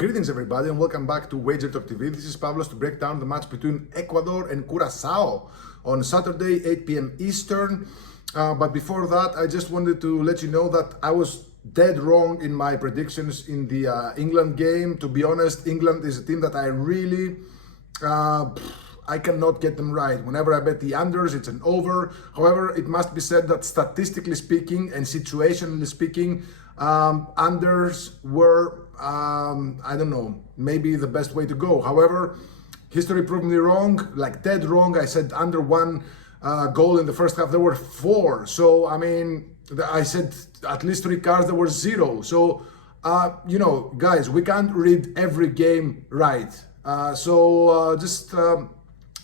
Greetings everybody and welcome back to WagerTalk TV. This is Pavlos to break down the match between Ecuador and Curaçao on Saturday, 8 p.m. Eastern. But before that, I just wanted to let you know that I was dead wrong in my predictions in the England game. To be honest, England is a team that I really, I cannot get them right. Whenever I bet the unders, it's an over. However, it must be said that statistically speaking and situationally speaking, unders were, I don't know, maybe the best way to go. However, history proved me wrong, like dead wrong. I said under one goal in the first half. There were four. So, I mean, I said at least three cards, there were zero. So, you know, guys, we can't read every game right. Just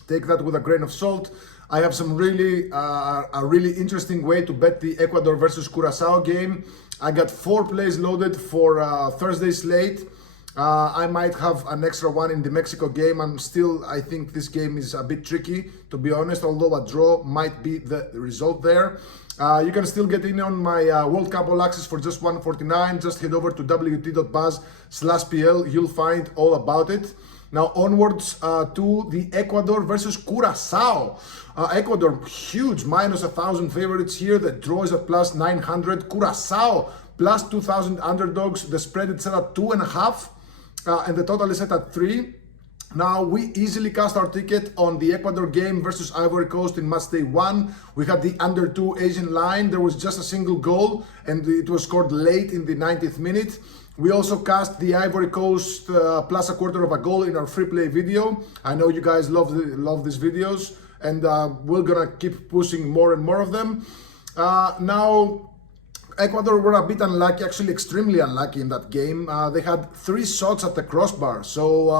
take that with a grain of salt. I have some really, a really interesting way to bet the Ecuador versus Curaçao game. I got 4 plays loaded for Thursday slate. I might have an extra one in the Mexico game. I think this game is a bit tricky, to be honest, although a draw might be the result there. You can still get in on my World Cup All Access for just $149. Just head over to wt.buzz/PL. You'll find all about it. Now onwards to the Ecuador versus Curaçao. Ecuador, huge, minus 1,000 favorites here. The draw is at plus 900. Curaçao, plus 2,000 underdogs. The spread is set at 2.5. And the total is set at 3. Now, we easily cast our ticket on the Ecuador game versus Ivory Coast in match day 1. We had the under 2 Asian line. There was just a single goal, and it was scored late in the 90th minute. We also cast the Ivory Coast plus a quarter of a goal in our free play video. I know you guys love these videos, and we're gonna keep pushing more and more of them. Now, Ecuador were a bit unlucky, actually extremely unlucky in that game. They had 3 shots at the crossbar. So,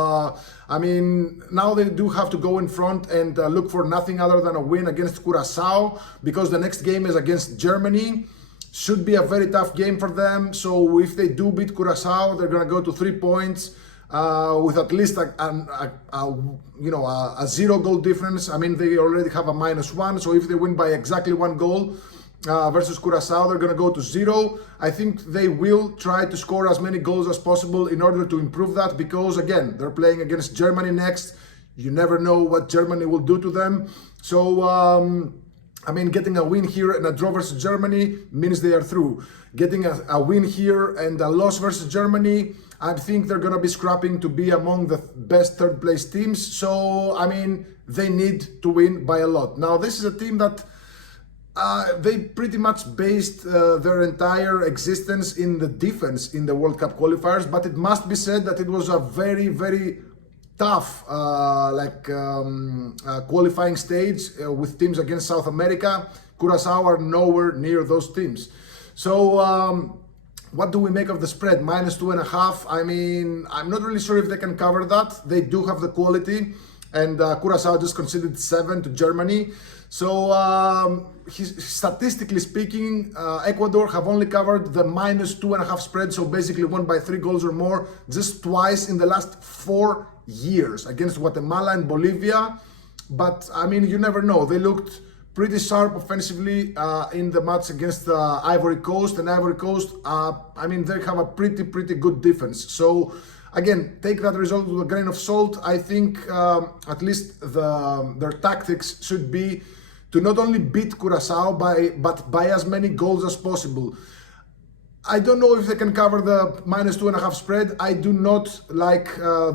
I mean, now they do have to go in front and look for nothing other than a win against Curaçao, because the next game is against Germany. Should be a very tough game for them. So if they do beat Curaçao, they're gonna go to 3 points with at least a 0 goal difference. I mean, they already have a -1. So if they win by exactly 1 goal versus Curaçao, they're gonna go to 0. I think they will try to score as many goals as possible in order to improve that, because again, they're playing against Germany next. You never know what Germany will do to them. So, I mean, getting a win here and a draw versus Germany means they are through. Getting a win here and a loss versus Germany, I think they're going to be scrapping to be among the best third place teams. So, I mean, they need to win by a lot. Now, this is a team that they pretty much based their entire existence in the defense in the World Cup qualifiers. But it must be said that it was a very, very tough qualifying stage with teams against South America. Curaçao are nowhere near those teams. So what do we make of the spread? -2.5. I mean, I'm not really sure if they can cover that. They do have the quality, and Curaçao just conceded 7 to Germany. So statistically speaking, Ecuador have only covered the -2.5 spread, so basically won by 3 goals or more just twice in the last 4 years against Guatemala and Bolivia. But I mean, you never know. They looked pretty sharp offensively in the match against Ivory Coast, and Ivory Coast, I mean, they have a pretty good defense. So again, take that result with a grain of salt. I think at least their tactics should be to not only beat Curaçao but by as many goals as possible. I don't know if they can cover the -2.5 spread. I do not like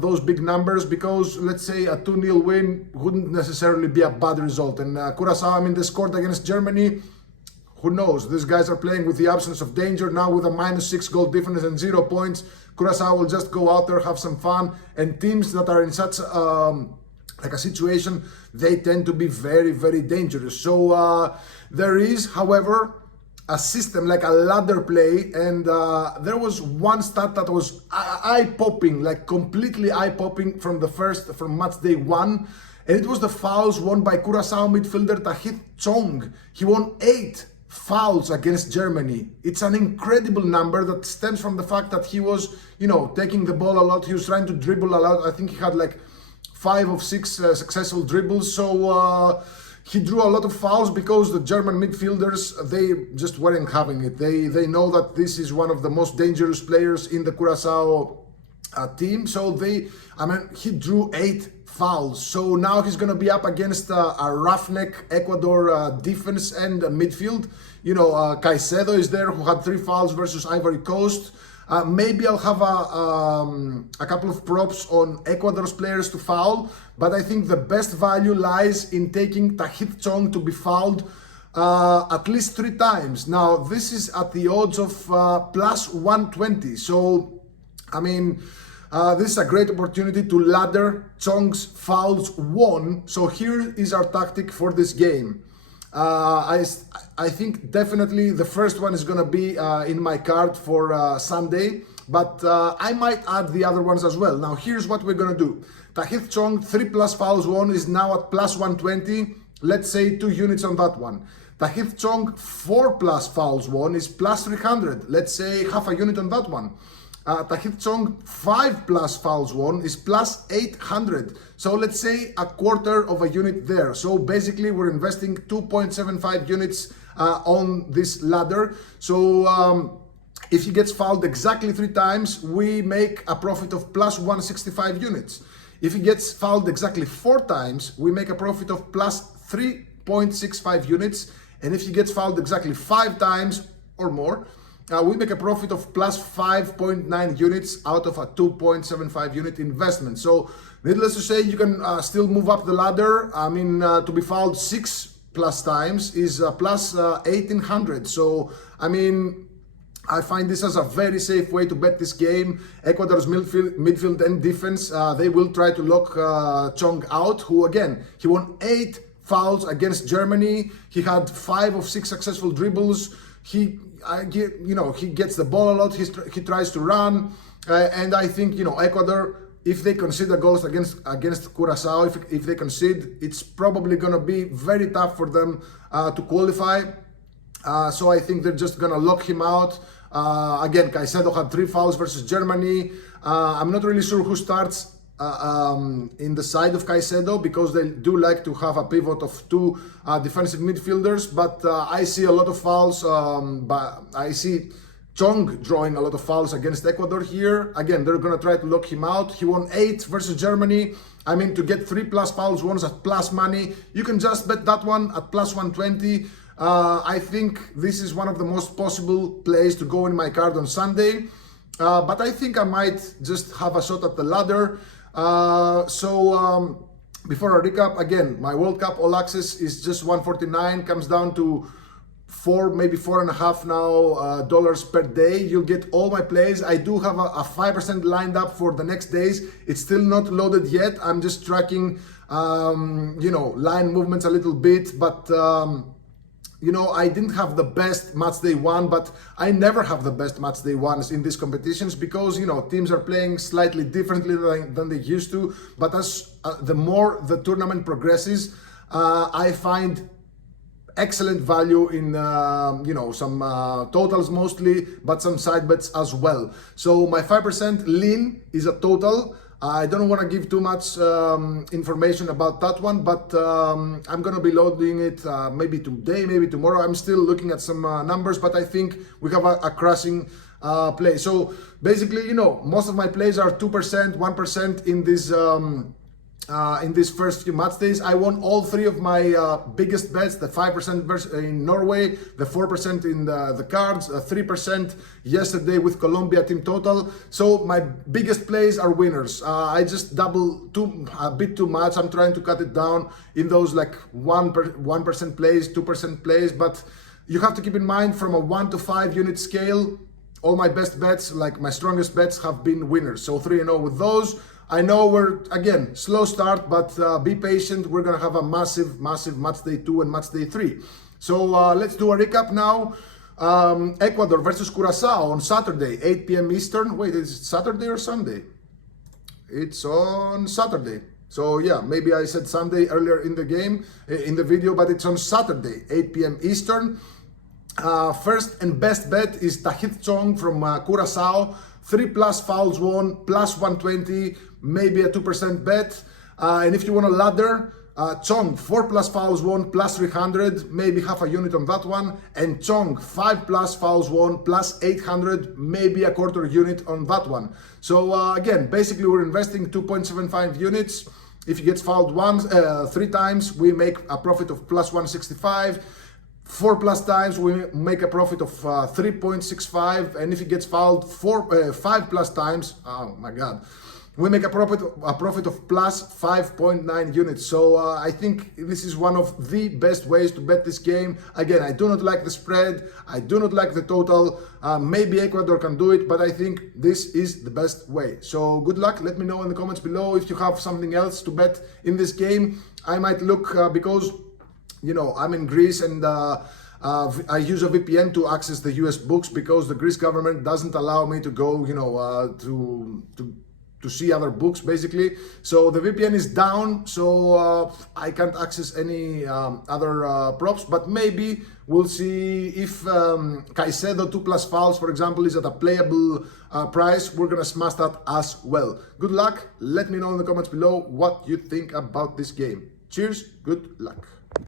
those big numbers, because let's say a 2-0 win wouldn't necessarily be a bad result. And Curaçao, I mean, they scored against Germany. Who knows? These guys are playing with the absence of danger now, with a -6 goal difference and 0 points. Curaçao will just go out there, have some fun. And teams that are in such like a situation, they tend to be very dangerous. So there is, however, a system like a ladder play, and there was one stat that was eye-popping, like completely eye-popping from match day 1, and it was the fouls won by Curaçao midfielder Tahith Chong. He won 8 fouls against Germany. It's an incredible number that stems from the fact that he was, taking the ball a lot. He was trying to dribble a lot. I think he had like 5 of 6 successful dribbles. So he drew a lot of fouls because the German midfielders, they just weren't having it. They know that this is one of the most dangerous players in the Curaçao team. So he drew 8 fouls. So now he's going to be up against a roughneck Ecuador defense and midfield. Caicedo is there, who had 3 fouls versus Ivory Coast. Maybe I'll have a couple of props on Ecuador's players to foul, but I think the best value lies in taking Tahith Chong to be fouled at least 3 times. Now, this is at the odds of plus 120. So, this is a great opportunity to ladder Chong's fouls won. So here is our tactic for this game. I think definitely the first one is going to be in my card for Sunday, but I might add the other ones as well. Now, here's what we're going to do. Tahith Chong 3+ fouls won is now at plus 120. Let's say 2 units on that one. Tahith Chong 4+ fouls won is plus 300. Let's say half a unit on that one. Tahith Chong 5+ fouls won is plus 800. So let's say a quarter of a unit there. So basically we're investing 2.75 units on this ladder. So if he gets fouled exactly 3 times, we make a profit of plus 165 units. If he gets fouled exactly 4 times, we make a profit of plus 3.65 units. And if he gets fouled exactly 5 times or more, we make a profit of plus 5.9 units out of a 2.75 unit investment. So needless to say, you can still move up the ladder. To be fouled 6+ times is plus 1800. So, I find this as a very safe way to bet this game. Ecuador's midfield and defense, they will try to lock Chong out, who again, he won 8 fouls against Germany. He had 5 of 6 successful dribbles. He gets the ball a lot. He tries to run, and I think Ecuador, if they concede goals against Curaçao, if they concede, it's probably gonna be very tough for them to qualify. So I think they're just gonna lock him out. Again, Caicedo had 3 fouls versus Germany. I'm not really sure who starts in the side of Caicedo, because they do like to have a pivot of 2 defensive midfielders, but I see a lot of fouls, but I see Chong drawing a lot of fouls against Ecuador here. Again, they're going to try to lock him out. He won 8 versus Germany. To get 3+ fouls won at plus money, you can just bet that one at plus 120. I think this is one of the most possible plays to go in my card on Sunday, but I think I might just have a shot at the ladder. Before I recap, again, my World Cup All Access is just 149, comes down to maybe 4.5 now dollars per day. You'll get all my plays. I do have a 5% lined up for the next days. It's still not loaded yet. I'm just tracking, line movements a little bit, but I didn't have the best match day 1, but I never have the best match day 1s in these competitions, because teams are playing slightly differently than they used to. But as the more the tournament progresses, I find excellent value in some totals mostly, but some side bets as well. So my 5% lean is a total. I don't want to give too much information about that one, but I'm going to be loading it maybe today, maybe tomorrow. I'm still looking at some numbers, but I think we have a crashing play. So basically, most of my plays are 2%, 1% in these first few match days. I won all 3 of my biggest bets, the 5% in Norway, the 4% in the cards, 3% yesterday with Colombia team total. So my biggest plays are winners. I just double a bit too much. I'm trying to cut it down in those like 1% plays, 2% plays, but you have to keep in mind, from a 1 to 5 unit scale, all my best bets, like my strongest bets, have been winners. So 3-0 with those. I know we're, again, slow start, but be patient. We're going to have a massive match day 2 and match day 3. So let's do a recap now. Ecuador versus Curaçao on Saturday, 8 p.m. Eastern. Wait, is it Saturday or Sunday? It's on Saturday. So yeah, maybe I said Sunday earlier in the game, in the video, but it's on Saturday, 8 p.m. Eastern. First and best bet is Tahith Chong from Curaçao. 3+ fouls won, plus 120, maybe a 2% bet. And if you want a ladder, Chong 4 plus fouls won plus 300, maybe half a unit on that one. And Chong 5 plus fouls won plus 800, maybe a quarter unit on that one. So again, basically we're investing 2.75 units. If he gets fouled 3 times, we make a profit of plus 165. 4 plus times, we make a profit of 3.65. And if he gets fouled 5 plus times, oh my God, we make a profit of plus 5.9 units. So I think this is one of the best ways to bet this game. Again, I do not like the spread. I do not like the total. Maybe Ecuador can do it, but I think this is the best way. So good luck. Let me know in the comments below if you have something else to bet in this game. I might look because, you know, I'm in Greece and I use a VPN to access the US books because the Greece government doesn't allow me to go, you know, to see other books basically. So the VPN is down, so I can't access any other props, but maybe we'll see if Caicedo 2 plus fouls, for example, is at a playable price. We're gonna smash that as well. Good luck. Let me know in the comments below what you think about this game. Cheers, good luck.